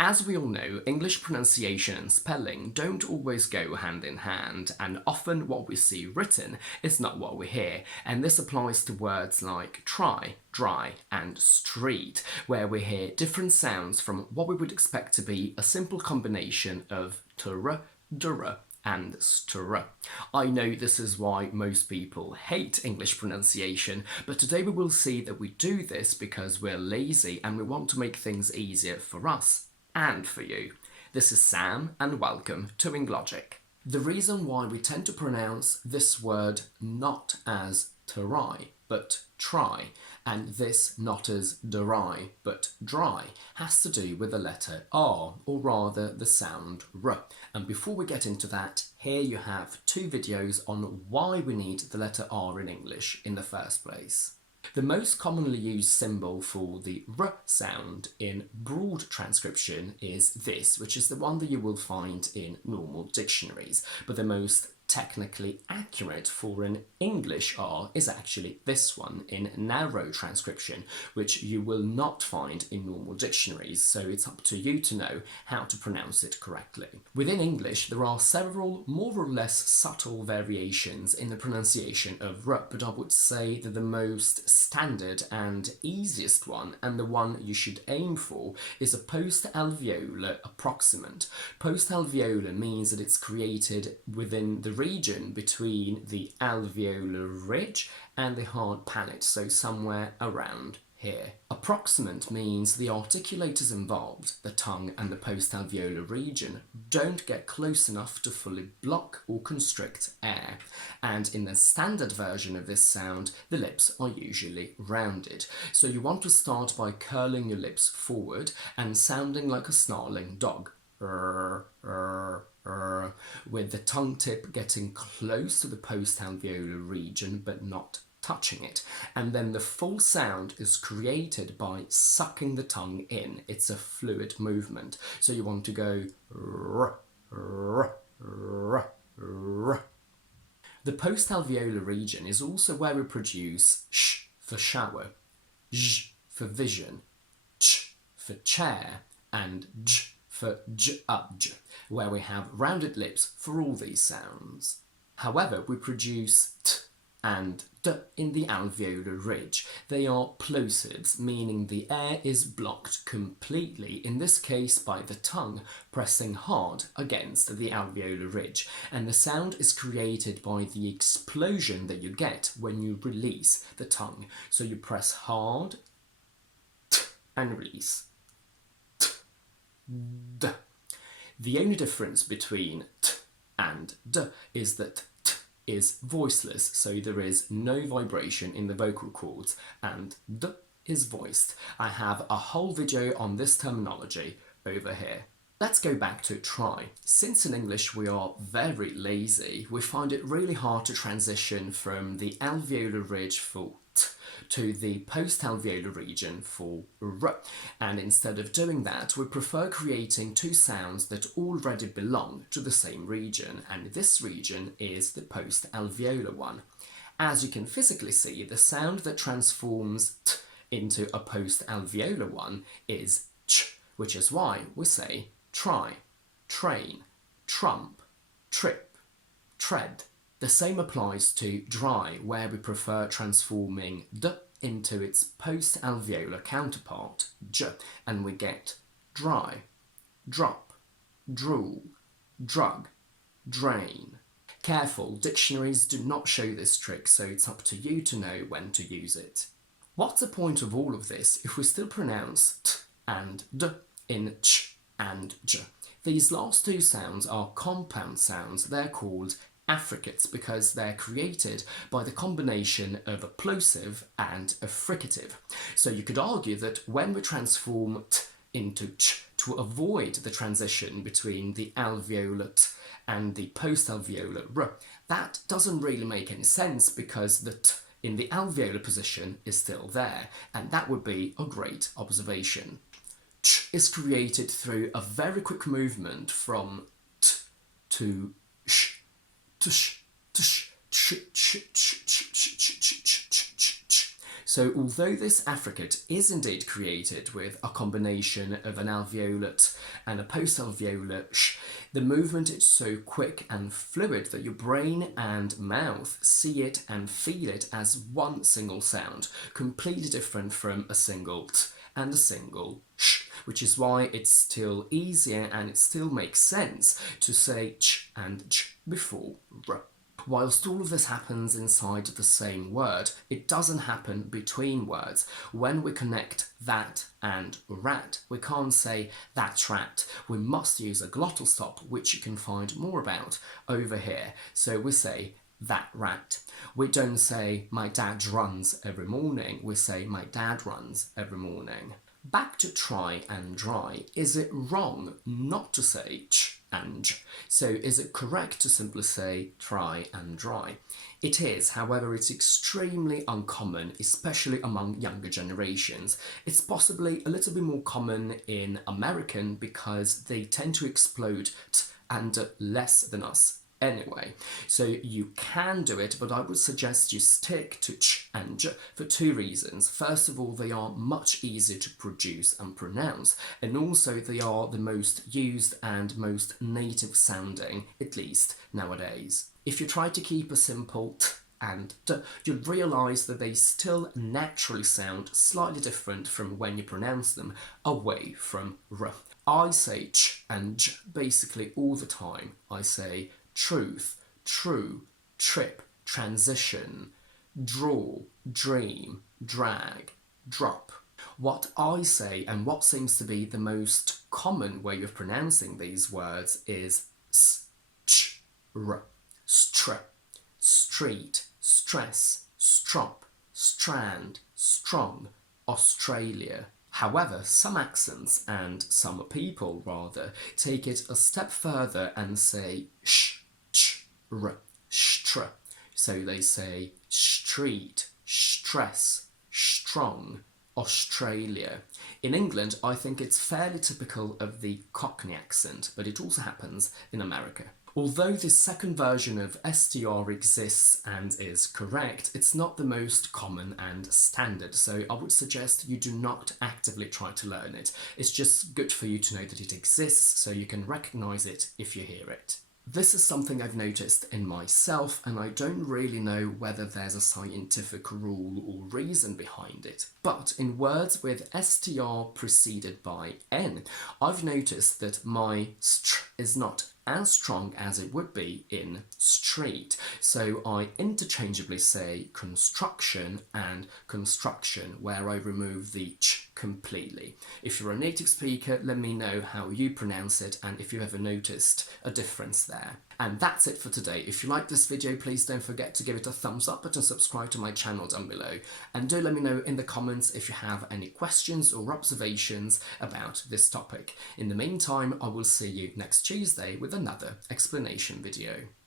As we all know, English pronunciation and spelling don't always go hand in hand, and often what we see written is not what we hear, and this applies to words like try, dry, and street, where we hear different sounds from what we would expect to be a simple combination of tr, dr, and str. I know this is why most people hate English pronunciation, but today we will see that we do this because we're lazy and we want to make things easier for us and for you. This is Sam and welcome to Englogic. The reason why we tend to pronounce this word not as try but try, and this not as dry but dry, has to do with the letter R, or rather the sound R. And before we get into that, here you have two videos on why we need the letter R in English in the first place. The most commonly used symbol for the R sound in broad transcription is this, which is the one that you will find in normal dictionaries, but the most technically accurate for an English R is actually this one in narrow transcription, which you will not find in normal dictionaries, so it's up to you to know how to pronounce it correctly. Within English, there are several more or less subtle variations in the pronunciation of R, but I would say that the most standard and easiest one, and the one you should aim for, is a post-alveolar approximant. Post-alveolar means that it's created within the region between the alveolar ridge and the hard palate, so somewhere around here. Approximant means the articulators involved, the tongue and the post-alveolar region, don't get close enough to fully block or constrict air, and in the standard version of this sound, the lips are usually rounded. So you want to start by curling your lips forward and sounding like a snarling dog. With the tongue tip getting close to the post-alveolar region but not touching it. And then the full sound is created by sucking the tongue in. It's a fluid movement. So you want to go r, r, r, r. The post-alveolar region is also where we produce sh for shower, j for vision, ch for chair, and j for judge, where we have rounded lips for all these sounds. However, we produce t and d in the alveolar ridge. They are plosives, meaning the air is blocked completely, in this case by the tongue pressing hard against the alveolar ridge, and the sound is created by the explosion that you get when you release the tongue. So you press hard t and release. D. The only difference between t and d is that t is voiceless, so there is no vibration in the vocal cords, and d is voiced. I have a whole video on this terminology over here. Let's go back to try. Since in English we are very lazy, we find it really hard to transition from the alveolar ridge for t to the post-alveolar region for r, and instead of doing that we prefer creating two sounds that already belong to the same region, and this region is the post-alveolar one. As you can physically see, the sound that transforms t into a post-alveolar one is ch, which is why we say try, train, trump, trip, tread. The same applies to dry, where we prefer transforming d into its post-alveolar counterpart, j, and we get dry, drop, drool, drug, drain. Careful, dictionaries do not show this trick, so it's up to you to know when to use it. What's the point of all of this if we still pronounce t and d in ch and j? These last two sounds are compound sounds. They're called affricates because they're created by the combination of a plosive and a fricative. So you could argue that when we transform t into ch to avoid the transition between the alveolar t and the post-alveolar r, that doesn't really make any sense because the t in the alveolar position is still there, and that would be a great observation. Ch is created through a very quick movement from t to sh, to sh, to sh, ch, ch, ch, ch, ch, ch, ch, ch, ch, ch. So although this affricate is indeed created with a combination of an alveolate and a post-alveolar sh, the movement is so quick and fluid that your brain and mouth see it and feel it as one single sound, completely different from a single t and a single sh, which is why it's still easier and it still makes sense to say ch and ch before r. Whilst all of this happens inside the same word, it doesn't happen between words. When we connect that and rat, we can't say that's rat. We must use a glottal stop, which you can find more about over here. So we say that rat. We don't say my dad runs every morning. We say my dad runs every morning. Back to try and dry. Is it wrong not to say ch and j? So is it correct to simply say try and dry? It is, however, it's extremely uncommon, especially among younger generations. It's possibly a little bit more common in American because they tend to explode t and less than us anyway. So you can do it, but I would suggest you stick to ch and j for two reasons. First of all, they are much easier to produce and pronounce, and also they are the most used and most native sounding, at least nowadays. If you try to keep a simple t and d, you'll realise that they still naturally sound slightly different from when you pronounce them away from r. I say ch and j basically all the time. I say truth, true, trip, transition, draw, dream, drag, drop. What I say and what seems to be the most common way of pronouncing these words is s, ch, r, str, street, stress, strop, strand, strong, Australia. However, some accents, and some people rather, take it a step further and say sh, ch, r, str. So they say street, stress, strong, Australia. In England, I think it's fairly typical of the Cockney accent, but it also happens in America. Although this second version of STR exists and is correct, it's not the most common and standard, so I would suggest you do not actively try to learn it. It's just good for you to know that it exists so you can recognise it if you hear it. This is something I've noticed in myself, and I don't really know whether there's a scientific rule or reason behind it. But in words with STR preceded by N, I've noticed that my str is not as strong as it would be in street. So I interchangeably say construction and construction, where I remove the ch completely. If you're a native speaker, let me know how you pronounce it and if you've ever noticed a difference there. And that's it for today. If you like this video, please don't forget to give it a thumbs up and subscribe to my channel down below. And do let me know in the comments if you have any questions or observations about this topic. In the meantime, I will see you next Tuesday with another explanation video.